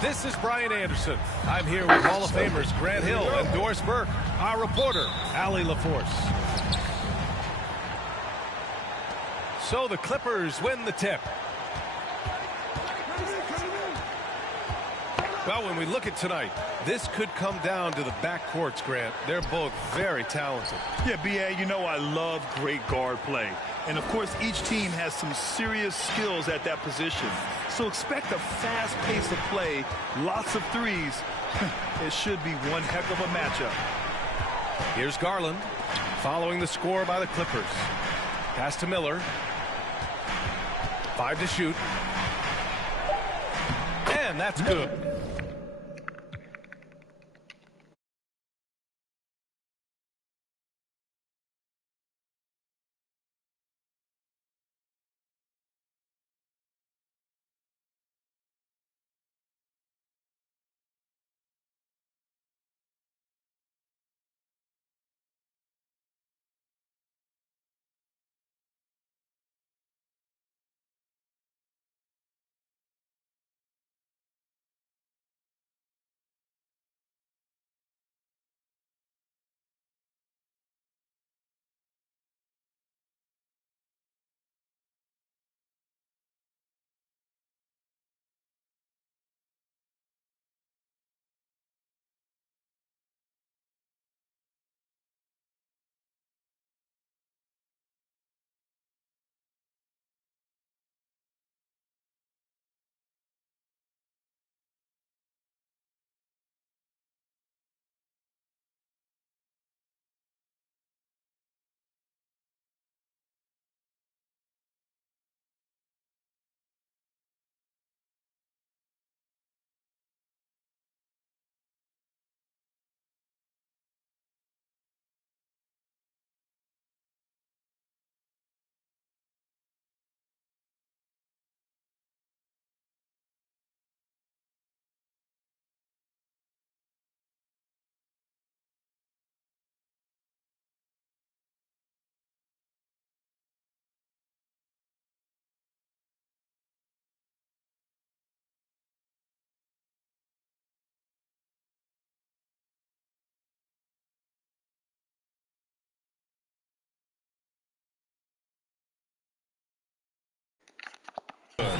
This is Brian Anderson. I'm here with Hall of Famers Grant Hill and Doris Burke. Our reporter, Allie LaForce. So the Clippers win the tip. Well, when we look at tonight, this could come down to the backcourts, Grant. They're both very talented. Yeah, B.A., you know I love great guard play. And, of course, each team has some serious skills at that position. So expect a fast pace of play, lots of threes. It should be one heck of a matchup. Here's Garland following the score by the Clippers. Pass to Miller. 5 to shoot. And that's good.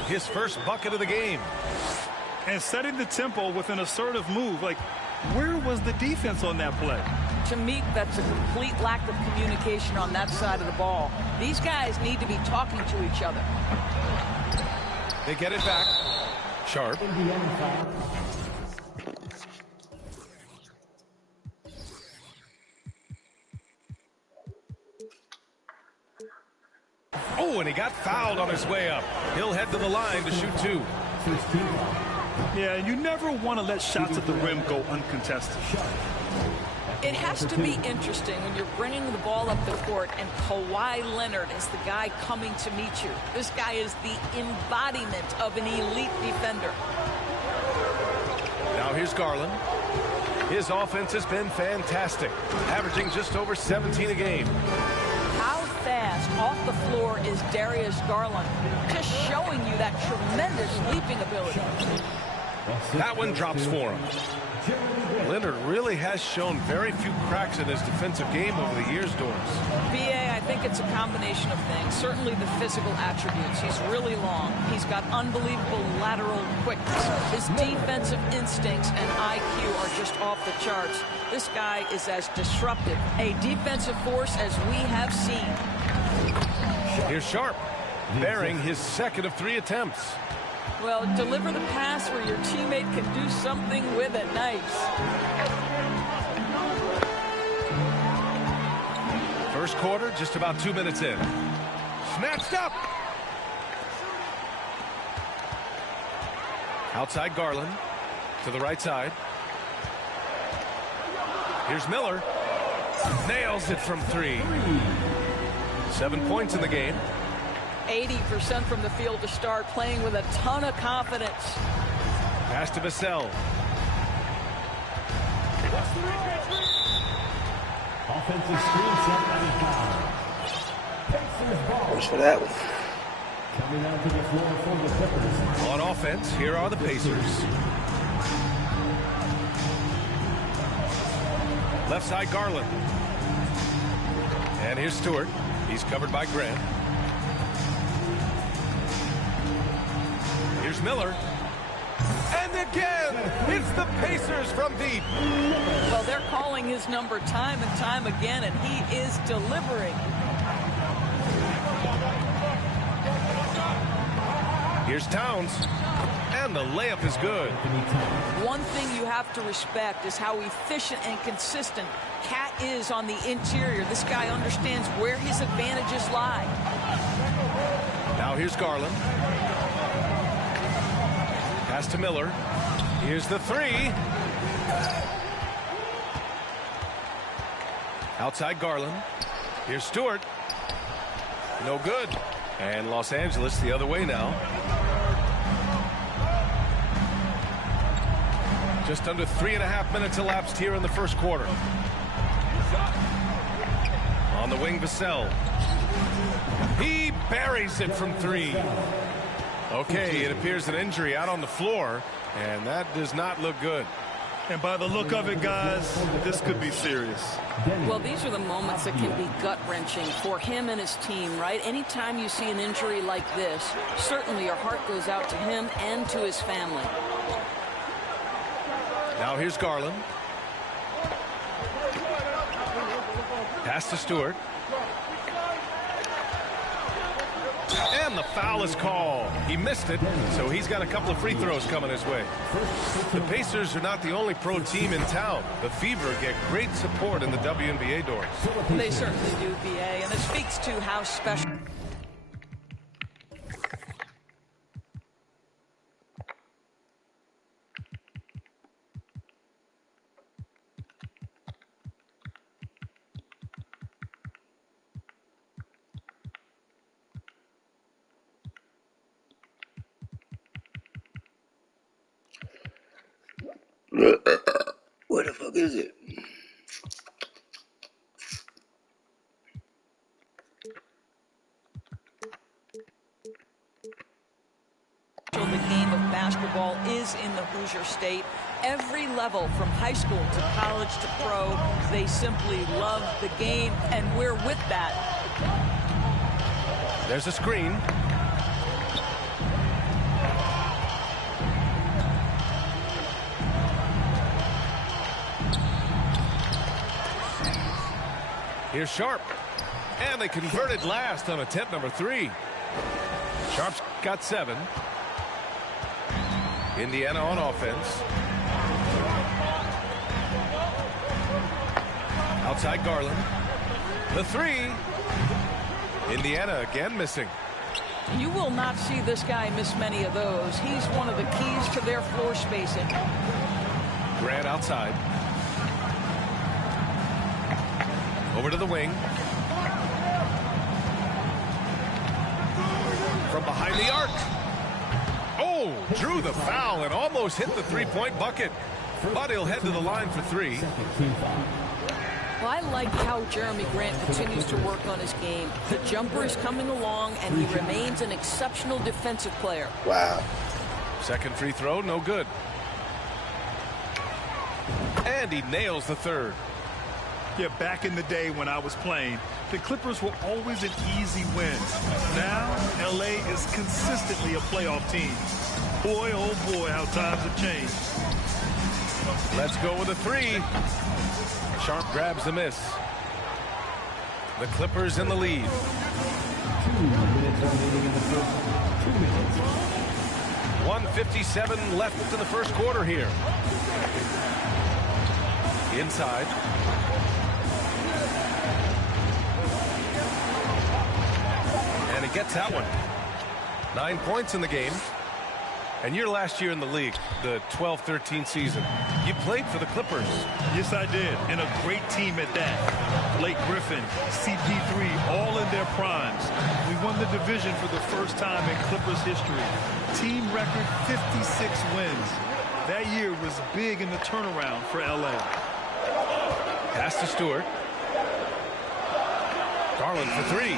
His first bucket of the game. And setting the tempo with an assertive move. Like, where was the defense on that play? To me, that's a complete lack of communication on that side of the ball. These guys need to be talking to each other. They get it back. Sharp. Oh, and he got fouled on his way up. He'll head to the line to shoot 2. Yeah, you never want to let shots at the rim go uncontested. It has to be interesting when you're bringing the ball up the court and Kawhi Leonard is the guy coming to meet you. This guy is the embodiment of an elite defender. Now here's Garland. His offense has been fantastic, averaging just over 17 a game. How fast off the floor is Darius Garland? Just showing you that tremendous leaping ability. That one drops for him. Leonard really has shown very few cracks in his defensive game over the years, Doris. B.A., I think it's a combination of things. Certainly the physical attributes. He's really long. He's got unbelievable lateral quickness. His defensive instincts and IQ are just off the charts. This guy is as disruptive a defensive force as we have seen. Here's Sharp, bearing his second of 3 attempts. Well, deliver the pass where your teammate can do something with it. Nice. First quarter, just about 2 minutes in. Snatched up. Outside Garland to the right side. Here's Miller. Nails it from 3. 7 points in the game. 80% from the field to start, playing with a ton of confidence. Pass to Vassell. Offensive screen set and foul. Thanks for that one. Coming out to the floor for the Clippers. On offense, here are the Pacers. Left side, Garland. And here's Stewart. He's covered by Grant. Here's Miller. And again, it's the Pacers from deep. Well, they're calling his number time and time again, and he is delivering. Here's Towns. And the layup is good. One thing you have to respect is how efficient and consistent Cat is on the interior. This guy understands where his advantages lie. Now here's Garland. Pass to Miller. Here's the three. Outside Garland. Here's Stewart. No good. And Los Angeles the other way now. Just under 3.5 minutes elapsed here in the first quarter. On the wing, Vassell. He buries it from three. Okay, it appears an injury out on the floor, and that does not look good. And by the look of it, guys, this could be serious. Well, these are the moments that can be gut-wrenching for him and his team, right? Anytime you see an injury like this, certainly your heart goes out to him and to his family. Now here's Garland. Pass to Stewart. And the foul is called. He missed it, so he's got a couple of free throws coming his way. The Pacers are not the only pro team in town. The Fever get great support in the WNBA doors. They certainly do, BA, and it speaks to how special. Where the fuck is it? The game of basketball is in the Hoosier State. Every level, from high school to college to pro, they simply love the game, and we're with that. There's a screen. Here's Sharp. And they converted last on attempt number 3. Sharp's got 7. Indiana on offense. Outside Garland. The 3. Indiana again missing. You will not see this guy miss many of those. He's one of the keys to their floor spacing. Grant outside. Over to the wing. From behind the arc. Oh, drew the foul and almost hit the three-point bucket. But he'll head to the line for 3. Well, I like how Jeremy Grant continues to work on his game. The jumper is coming along, and he remains an exceptional defensive player. Wow. Second free throw, no good. And he nails the third. Yeah, back in the day when I was playing, the Clippers were always an easy win. Now, LA is consistently a playoff team. Boy, oh boy, how times have changed. Let's go with a 3. Sharp grabs the miss. The Clippers in the lead. 2 minutes remaining in the first. 2 minutes. 1:57 left in the first quarter here. Inside. And he gets that one. 9 points in the game. And your last year in the league, the 12-13 season, you played for the Clippers. Yes, I did, and a great team at that. Blake Griffin, CP3, all in their primes. We won the division for the first time in Clippers history. Team record 56 wins. That year was big in the turnaround for LA. Pass to Stewart. Garland for 3.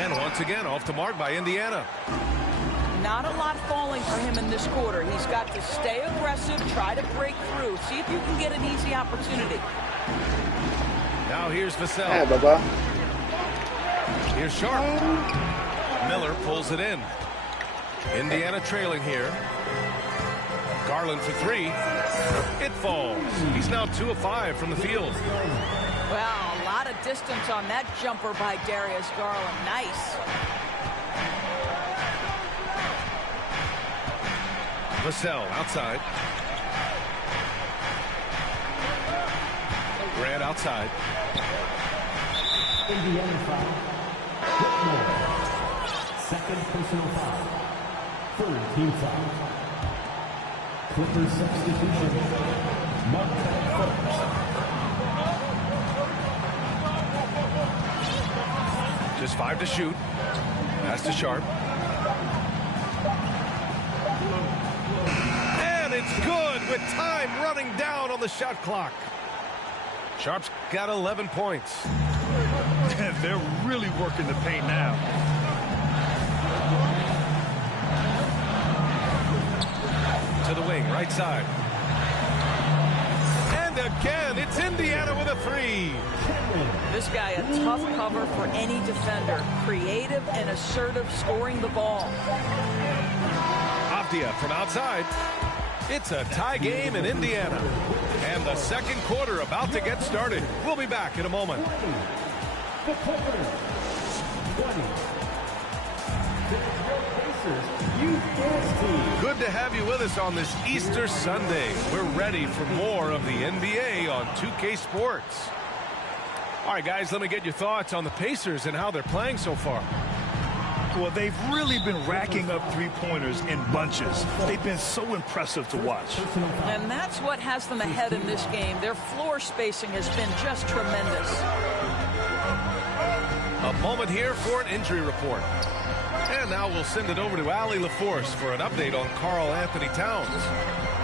And once again, off the mark by Indiana. Not a lot falling for him in this quarter. He's got to stay aggressive, try to break through. See if you can get an easy opportunity. Now here's Vassell. Hi, Baba. Here's Sharp. Miller pulls it in. Indiana trailing here. Garland for three. It falls. He's now 2 of 5 from the field. Well, a lot of distance on that jumper by Darius Garland. Nice. Vassell outside. Grant outside. Indiana foul. Whitmore. Second personal foul. Third team foul. Clippers substitution. Markelle Fultz. Just 5 to shoot. Pass to Sharp. And it's good with time running down on the shot clock. Sharp's got 11 points. They're really working the paint now. To the wing, right side. And again, it's Indiana with a 3. This guy a tough cover for any defender. Creative and assertive scoring the ball. Avdia from outside. It's a tie game in Indiana. And the second quarter about to get started. We'll be back in a moment. The Clippers. 20. Pacers Youth Dance Team. Good to have you with us on this Easter Sunday. We're ready for more of the NBA on 2K Sports. All right, guys, let me get your thoughts on the Pacers and how they're playing so far. Well, they've really been racking up three-pointers in bunches. They've been so impressive to watch. And that's what has them ahead in this game. Their floor spacing has been just tremendous. A moment here for an injury report. And now we'll send it over to Allie LaForce for an update on Karl Anthony Towns.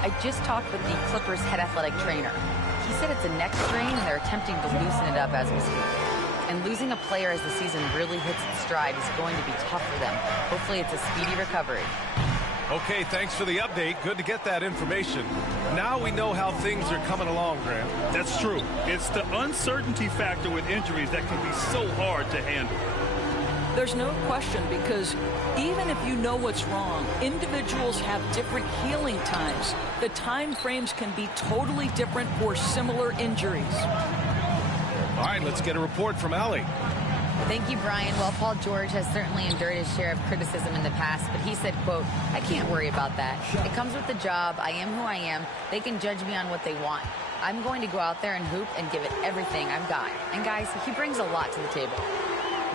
I just talked with the Clippers head athletic trainer. He said it's a neck strain and they're attempting to loosen it up as we speak. And losing a player as the season really hits its stride is going to be tough for them. Hopefully it's a speedy recovery. Okay, thanks for the update. Good to get that information. Now we know how things are coming along, Grant. That's true. It's the uncertainty factor with injuries that can be so hard to handle. There's no question, because even if you know what's wrong, individuals have different healing times. The time frames can be totally different for similar injuries. All right, let's get a report from Allie. Thank you, Brian. Well, Paul George has certainly endured his share of criticism in the past, but he said, quote, "I can't worry about that. It comes with the job. I am who I am. They can judge me on what they want. I'm going to go out there and hoop and give it everything I've got." And guys, he brings a lot to the table.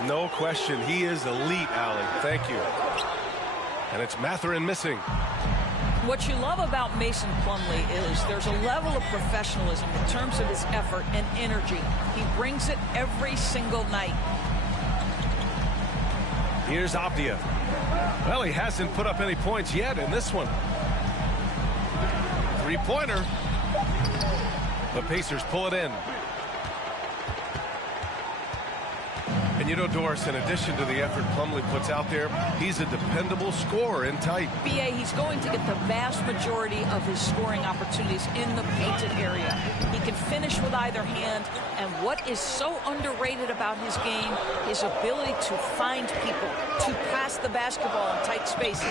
No question. He is elite, Allie. Thank you. And it's Mathurin missing. What you love about Mason Plumlee is there's a level of professionalism in terms of his effort and energy. He brings it every single night. Here's Avdia. Well, he hasn't put up any points yet in this one. Three-pointer. The Pacers pull it in. And you know, Doris, in addition to the effort Plumlee puts out there, he's a dependable scorer in tight. BA, he's going to get the vast majority of his scoring opportunities in the painted area. He can finish with either hand, and what is so underrated about his game, his ability to find people, to pass the basketball in tight spaces.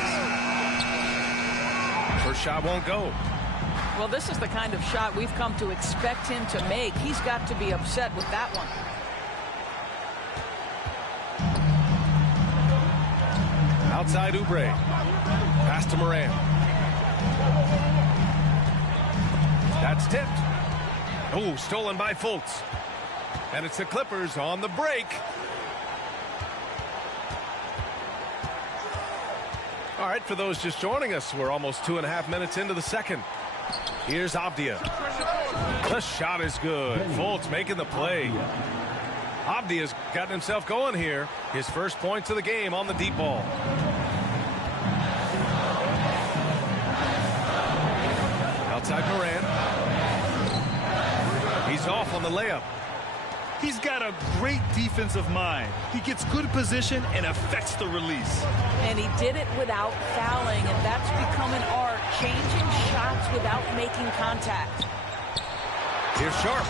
First shot won't go. Well, this is the kind of shot we've come to expect him to make. He's got to be upset with that one. Outside Oubre. Pass to Moran. That's tipped. Oh, stolen by Fultz. And it's the Clippers on the break. All right, for those just joining us, we're almost 2.5 minutes into the second. Here's Avdia. The shot is good. Fultz making the play. Avdia's gotten himself going here. His first points of the game on the deep ball. Outside Moran. He's off on the layup. He's got a great defensive mind. He gets good position and affects the release. And he did it without fouling, and that's become an art, changing shots without making contact. Here's Sharp,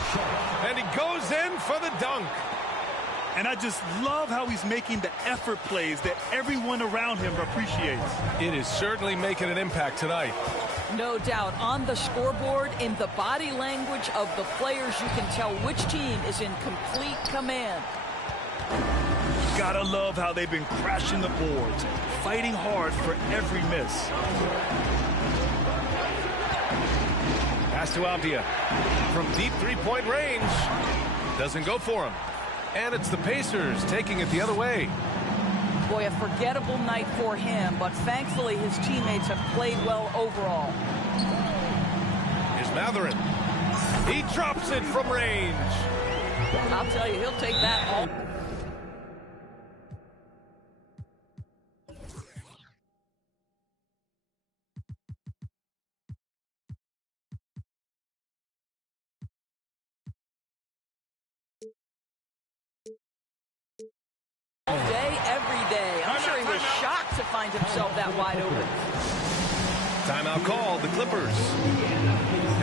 and he goes in for the dunk. And I just love how he's making the effort plays that everyone around him appreciates. It is certainly making an impact tonight. No doubt, on the scoreboard, in the body language of the players, you can tell which team is in complete command. Gotta love how they've been crashing the boards, fighting hard for every miss. Pass to Avdia from deep three-point range. Doesn't go for him. And it's the Pacers taking it the other way. Boy, a forgettable night for him, but thankfully his teammates have played well overall. Here's Mathurin. He drops it from range. I'll tell you, he'll take that all. All day, every day. I'm sure he was shocked to find himself that wide open. Timeout called, the Clippers.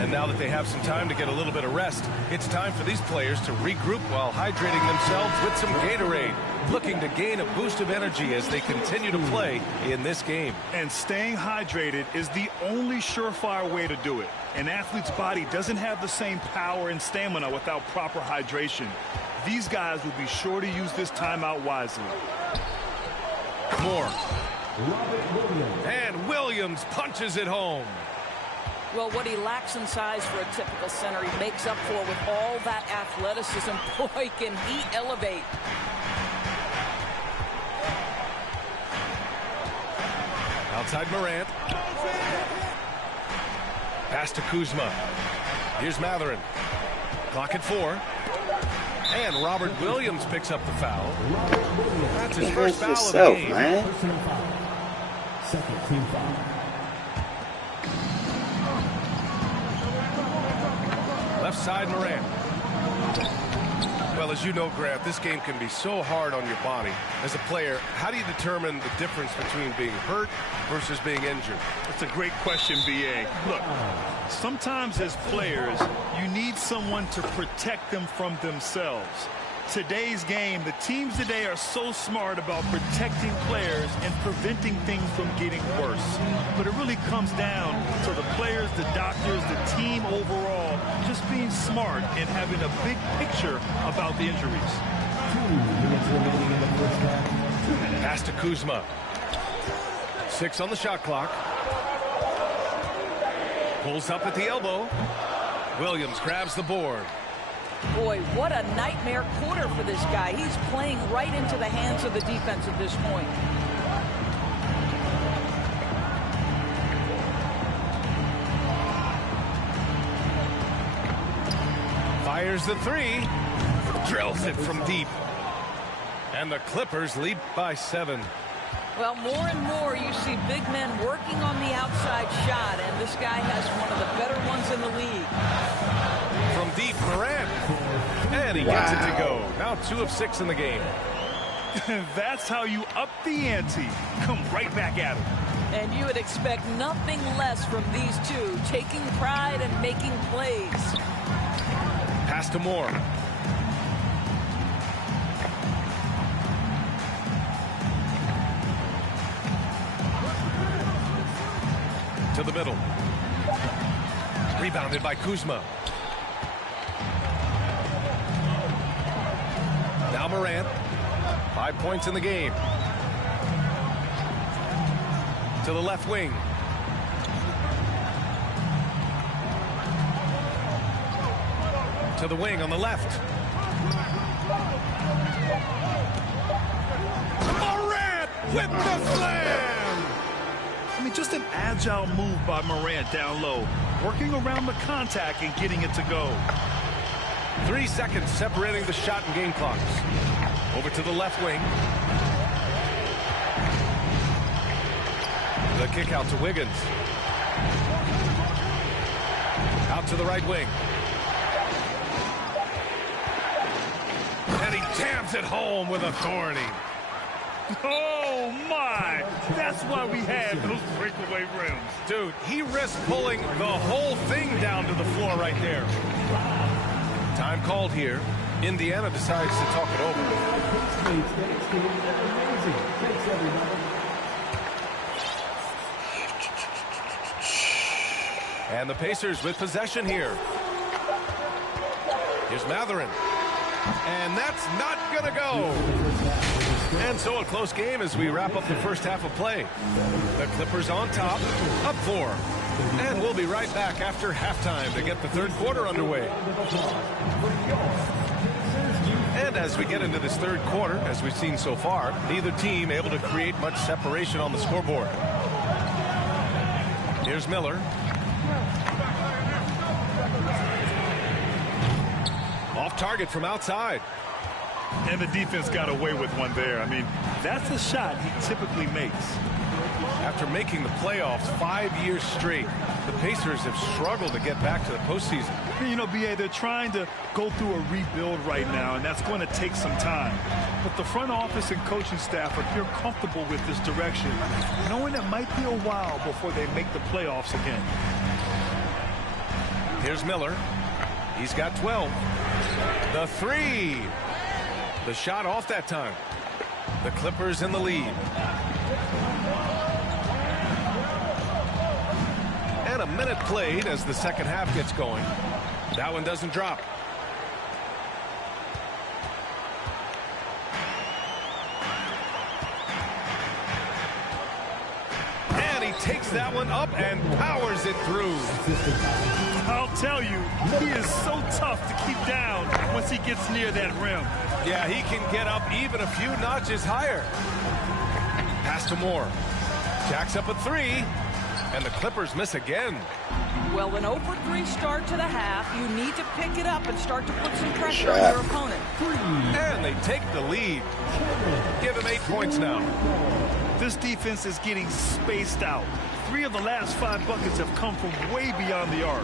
And now that they have some time to get a little bit of rest, it's time for these players to regroup while hydrating themselves with some Gatorade, looking to gain a boost of energy as they continue to play in this game. And staying hydrated is the only surefire way to do it. An athlete's body doesn't have the same power and stamina without proper hydration. These guys will be sure to use this timeout wisely. Moore. And Williams punches it home. Well, what he lacks in size for a typical center, he makes up for with all that athleticism. Boy, can he elevate. Outside Morant. Pass to Kuzma. Here's Mathurin. Clock at 4. And Robert Williams picks up the foul. That's his first foul of the game. Man. Second team foul. Left side Morant. Well, as you know, Grant, this game can be so hard on your body. As a player, how do you determine the difference between being hurt versus being injured? That's a great question, B.A. Look, sometimes as players, you need someone to protect them from themselves. Today's game, the teams today are so smart about protecting players and preventing things from getting worse. But it really comes down to the players, the doctors, the team overall, just being smart and having a big picture about the injuries. 2 minutes remaining in the first half. Pass to Kuzma. 6 on the shot clock. Pulls up at the elbow. Williams grabs the board. Boy, what a nightmare quarter for this guy. He's playing right into the hands of the defense at this point. Fires the 3. Drills it from deep. And the Clippers lead by 7. Well, more and more you see big men working on the outside shot, and this guy has one of the better ones in the league. From deep, Morant. And he gets it to go. Now 2 of 6 in the game. That's how you up the ante. Come right back at him. And you would expect nothing less from these two, taking pride and making plays. Pass to Moore. To the middle. Rebounded by Kuzma. Now Morant. 5 points in the game. To the left wing. To the wing on the left. Morant with the slam! I mean, just an agile move by Morant down low, working around the contact and getting it to go. 3 seconds separating the shot and game clocks. Over to the left wing. The kick out to Wiggins. Out to the right wing. Jams it home with authority. Oh, my. That's why we have those breakaway rims. Dude, he risked pulling the whole thing down to the floor right there. Time called here. Indiana decides to talk it over. And the Pacers with possession here. Here's Mathurin. And that's not going to go. And so a close game as we wrap up the first half of play. The Clippers on top, up 4. And we'll be right back after halftime to get the third quarter underway. And as we get into this third quarter, as we've seen so far, neither team able to create much separation on the scoreboard. Here's Miller. Off target from outside. And the defense got away with one there. I mean, that's a shot he typically makes. After making the playoffs 5 years straight, the Pacers have struggled to get back to the postseason. You know, B.A., they're trying to go through a rebuild right now, and that's going to take some time. But the front office and coaching staff are comfortable with this direction, knowing it might be a while before they make the playoffs again. Here's Miller. He's got 12. The three. The shot off that time. The Clippers in the lead. And a minute played as the second half gets going. That one doesn't drop. And he takes that one up and powers it through. I'll tell you, he is so tough to keep down once he gets near that rim. Yeah, he can get up even a few notches higher. Pass to Moore. Jacks up a 3. And the Clippers miss again. Well, an 0-for-3 start to the half. You need to pick it up and start to put some pressure on your opponent. And they take the lead. Give him 8 points now. This defense is getting spaced out. 3 of the last 5 buckets have come from way beyond the arc.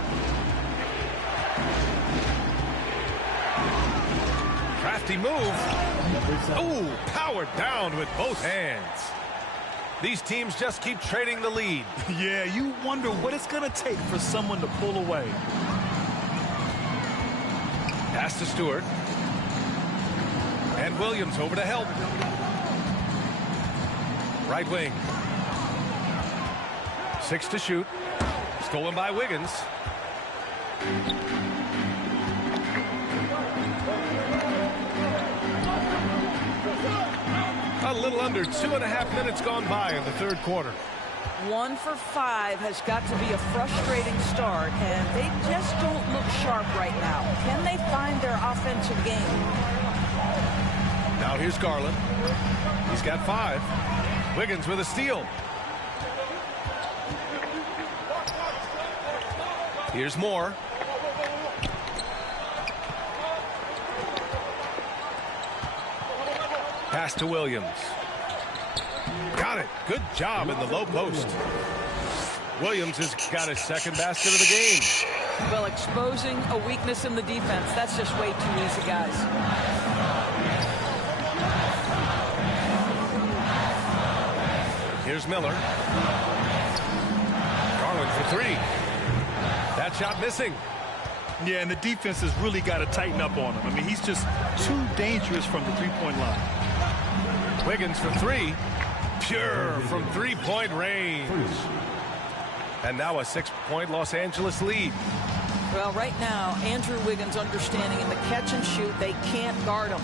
Crafty move. Ooh, powered down with both hands. These teams just keep trading the lead. Yeah, you wonder what it's going to take for someone to pull away. Pass to Stewart. And Williams over to help. Right wing. 6 to shoot. Stolen by Wiggins. A little under 2.5 minutes gone by in the third quarter. 1 for 5 has got to be a frustrating start, and they just don't look sharp right now. Can they find their offensive game? Now here's Garland. He's got 5. Wiggins with a steal. Here's Moore. Pass to Williams. Got it. Good job in the low post. Williams has got his second basket of the game. Well, exposing a weakness in the defense, that's just way too easy, guys. Here's Miller. Garland for 3. That shot missing. Yeah, and the defense has really got to tighten up on him. I mean, he's just too dangerous from the three-point line. Wiggins for 3. Pure from three-point range. And now a 6-point Los Angeles lead. Well, right now, Andrew Wiggins understanding in the catch and shoot, they can't guard him.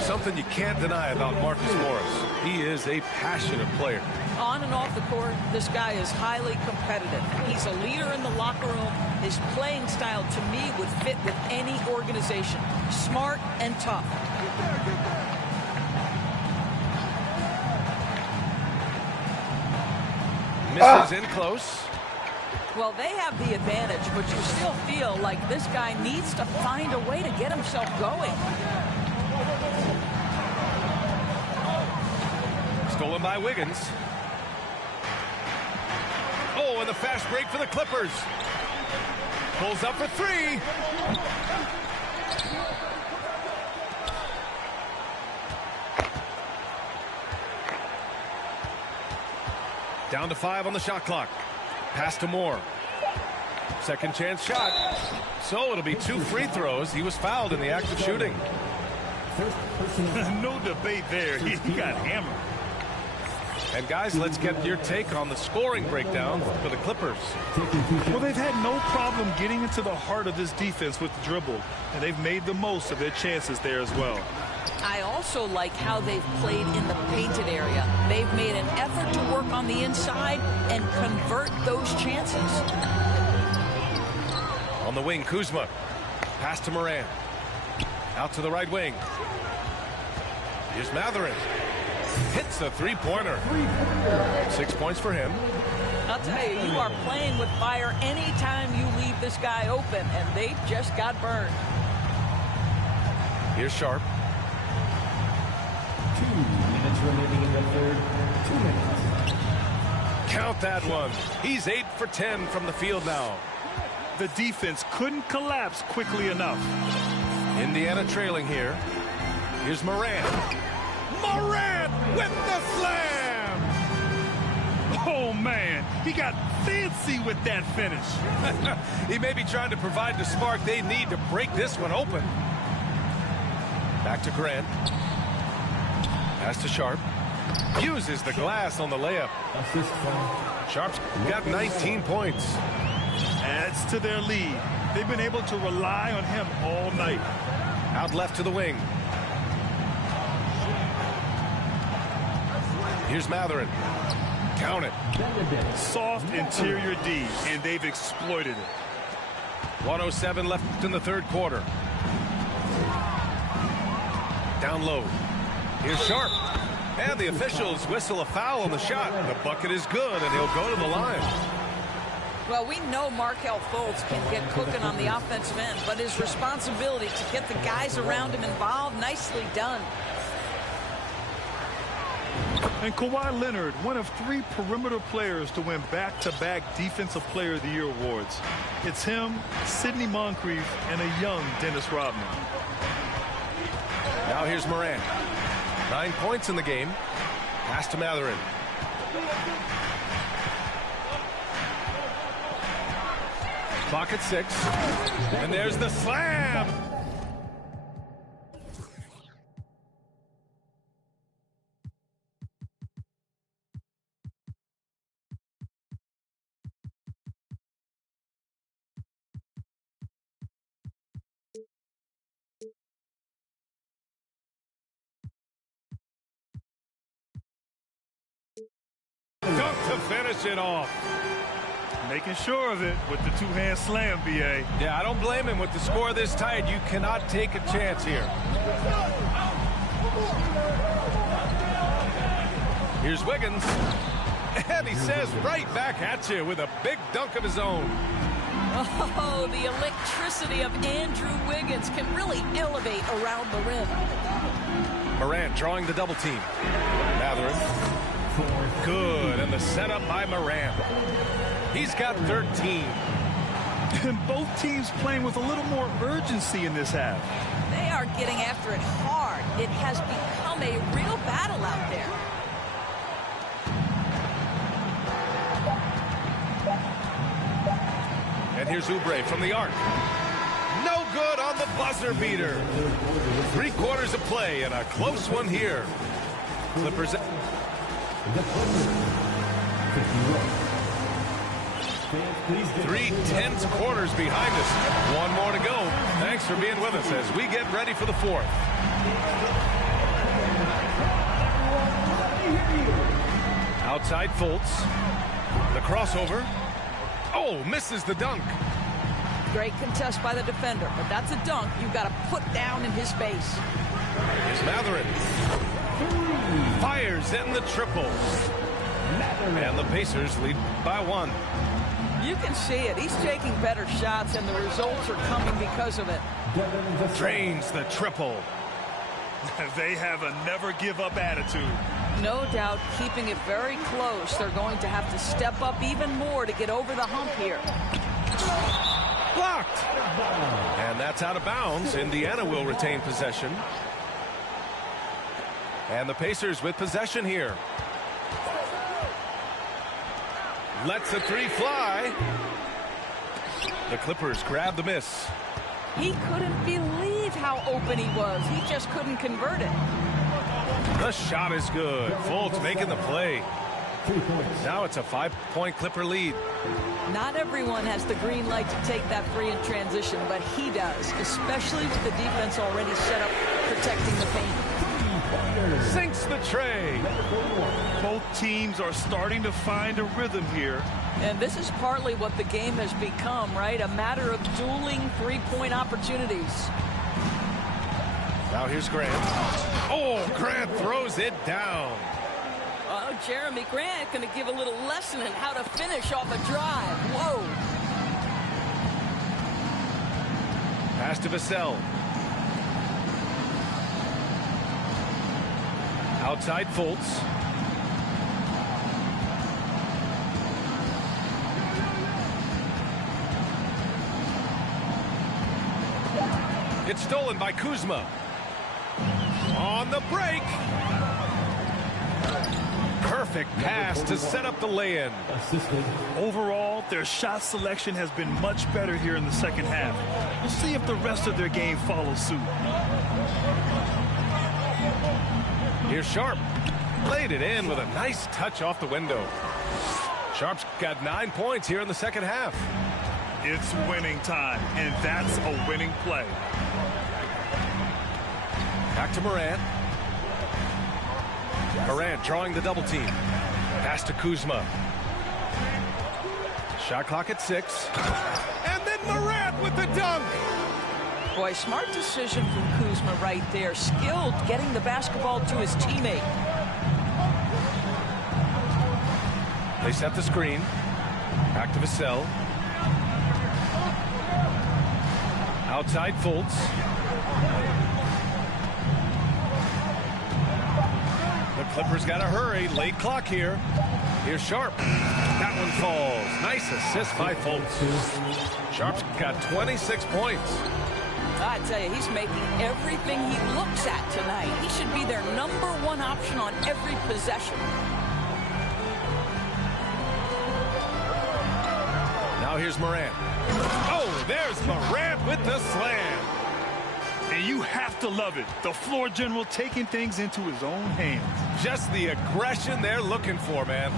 Something you can't deny about Marcus Morris. He is a passionate player. On and off the court, this guy is highly competitive. He's a leader in the locker room. His playing style, to me, would fit with any organization. Smart and tough. Misses in close. Well, they have the advantage, but you still feel like this guy needs to find a way to get himself going. Stolen by Wiggins. Oh, and the fast break for the Clippers. Pulls up for 3. Down to 5 on the shot clock. Pass to Moore. Second chance shot. So it'll be 2 free throws. He was fouled in the act of shooting. No debate there. He got hammered. And guys, let's get your take on the scoring breakdown for the Clippers. Well, they've had no problem getting into the heart of this defense with the dribble, and they've made the most of their chances there as well. I also like how they've played in the painted area. They've made an effort to work on the inside and convert those chances. On the wing, Kuzma. Pass to Moran. Out to the right wing. Here's Mathurin. Hits a three-pointer. 6 points for him. I'll tell you, you are playing with fire anytime you leave this guy open, and they just got burned. Here's Sharp. 2 minutes remaining in the third. 2 minutes. Count that one. He's 8 for 10 from the field now. The defense couldn't collapse quickly enough. Indiana trailing here. Here's Moran. Moran with the slam! Oh, man. He got fancy with that finish. He may be trying to provide the spark they need to break this one open. Back to Grant. Pass to Sharp. Uses the glass on the layup. Assist from Sharp's got 19 points. Adds to their lead. They've been able to rely on him all night. Out left to the wing. Here's Mathurin. Count it. Soft interior D, and they've exploited it. 1:07 left in the third quarter. Down low. Here's Sharp. And the officials whistle a foul on the shot. The bucket is good, and he'll go to the line. Well, we know Markelle Fultz can get cooking on the offensive end, but his responsibility to get the guys around him involved, nicely done. And Kawhi Leonard, one of 3 perimeter players to win back-to-back Defensive Player of the Year awards. It's him, Sidney Moncrief, and a young Dennis Rodman. Now here's Moran. 9 points in the game. Pass to Mathurin. Clock at 6. And there's the slam. Dunk to finish it off. Making sure of it with the 2-hand slam, B.A. Yeah, I don't blame him. With the score this tight, you cannot take a chance here. Here's Wiggins. And he says right back at you with a big dunk of his own. Oh, the electricity of Andrew Wiggins can really elevate around the rim. Moran drawing the double team. Mathurin. Good, and the setup by Moran. He's got 13. And both teams playing with a little more urgency in this half. They are getting after it hard. It has become a real battle out there. And here's Oubre from the arc. No good on the buzzer beater. 3 quarters of play and a close one here. Clippers. 3 tense quarters behind us. 1 more to go. Thanks for being with us as we get ready for the 4th. Outside Fultz. The crossover. Oh, misses the dunk. Great contest by the defender, but that's a dunk you've got to put down in his face. Here's Mathurin. Fires in the triple. And the Pacers lead by 1. You can see it. He's taking better shots, and the results are coming because of it. Drains the triple. They have a never-give-up attitude. No doubt keeping it very close. They're going to have to step up even more to get over the hump here. Blocked. And that's out of bounds. Indiana will retain possession. And the Pacers with possession here. Lets the three fly. The Clippers grab the miss. He couldn't believe how open he was. He just couldn't convert it. The shot is good. Fultz making the play. Now it's a 5-point Clipper lead. Not everyone has the green light to take that free in transition, but he does, especially with the defense already set up protecting the paint. Sinks the tray. Both teams are starting to find a rhythm here. And this is partly what the game has become, right? A matter of dueling three-point opportunities. Now here's Grant. Oh, Grant throws it down. Oh, Jeremy Grant going to give a little lesson in how to finish off a drive. Whoa. Pass to Vassell. Outside Fultz. It's stolen by Kuzma. On the break. Perfect pass to set up the lay-in. Overall, their shot selection has been much better here in the second half. We'll see if the rest of their game follows suit. Here's Sharp. Laid it in with a nice touch off the window. Sharp's got 9 points here in the second half. It's winning time, and that's a winning play. Back to Morant. Morant drawing the double team. Pass to Kuzma. Shot clock at 6. And then Morant with the dunk. Boy, smart decision from Kuzma right there. Skilled getting the basketball to his teammate. They set the screen. Back to Vassell. Outside Fultz. The Clippers got to hurry. Late clock here. Here's Sharp. That one falls. Nice assist by Fultz. Sharp's got 26 points. I tell you, he's making everything he looks at tonight. He should be their #1 option on every possession. Now here's Morant. Oh, there's Morant with the slam. And you have to love it. The floor general taking things into his own hands. Just the aggression they're looking for, man.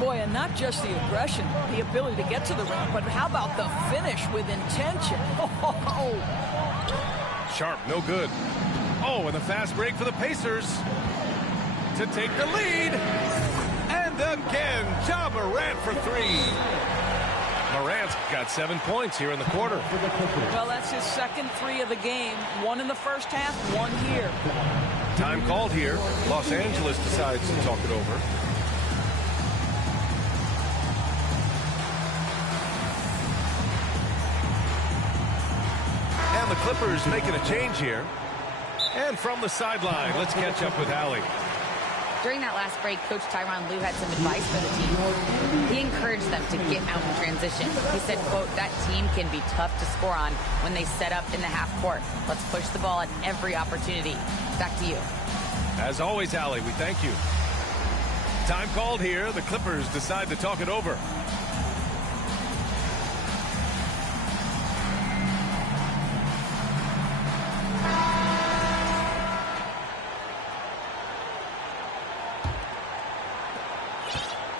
Boy, and not just the aggression, the ability to get to the rim, but how about the finish with intention? Oh. Sharp, no good. Oh, and the fast break for the Pacers to take the lead. And again, Ja Morant for 3. Morant's got 7 points here in the quarter. Well, that's his second 3 of the game. 1 in the first half, 1 here. Time called here. Los Angeles decides to talk it over. And the Clippers making a change here. And from the sideline, let's catch up with Allie. During that last break, Coach Tyronn Lue had some advice for the team. He encouraged them to get out in transition. He said, quote, that team can be tough to score on when they set up in the half court. Let's push the ball at every opportunity. Back to you. As always, Allie, we thank you. Time called here. The Clippers decide to talk it over.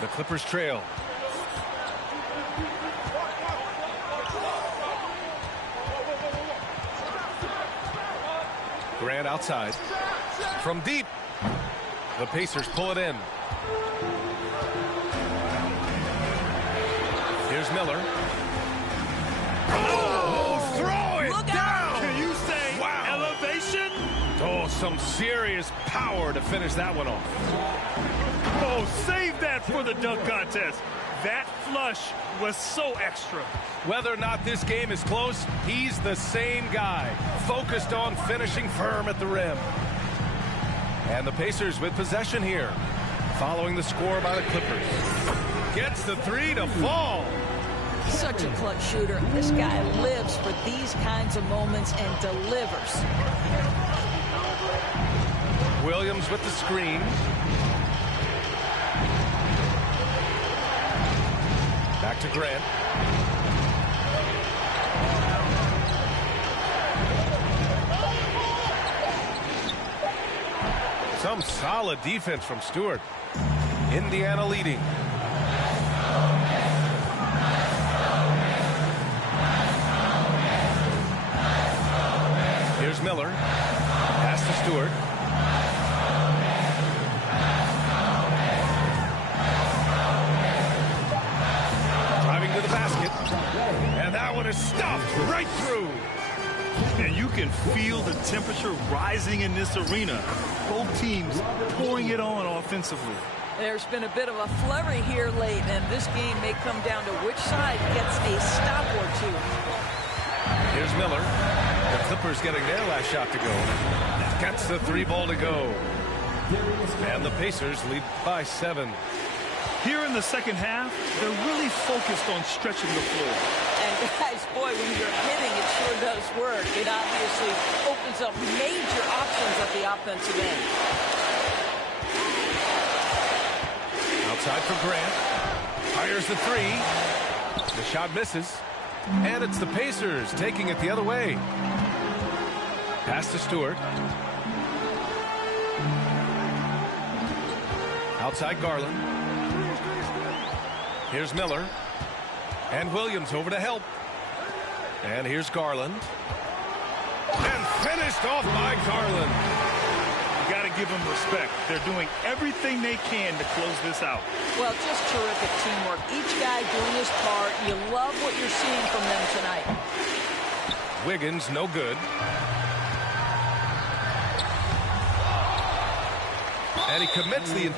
The Clippers trail. Grant outside. From deep. The Pacers pull it in. Here's Miller. Oh, throw it down! Can you say elevation? Oh, some serious power to finish that one off. Oh, save that for the dunk contest. That flush was so extra. Whether or not this game is close, he's the same guy, focused on finishing firm at the rim. And the Pacers with possession here, following the score by the Clippers. Gets the 3 to fall. Such a clutch shooter. This guy lives for these kinds of moments and delivers. Williams with the screen. Back to Grant. Some solid defense from Stewart. Indiana leading. Here's Miller. Pass to Stewart. Driving to the basket. And that one is stuffed right through. And you can feel the temperature rising in this arena. Both teams pouring it on offensively. There's been a bit of a flurry here late, and this game may come down to which side gets a stop or two. Here's Miller. The Clippers getting their last shot to go. Gets the 3 ball to go. And the Pacers lead by 7. Here in the second half, they're really focused on stretching the floor. And guys, boy, when you're hitting, it sure does work. It obviously opens up major options at the offensive end. Outside for Grant. Fires the 3. The shot misses. And it's the Pacers taking it the other way. Pass to Stewart. Outside Garland. Here's Miller. And Williams over to help. And here's Garland. And finished off by Garland. You got to give them respect. They're doing everything they can to close this out. Well, just terrific teamwork. Each guy doing his part. You love what you're seeing from them tonight. Wiggins, no good. And he commits the...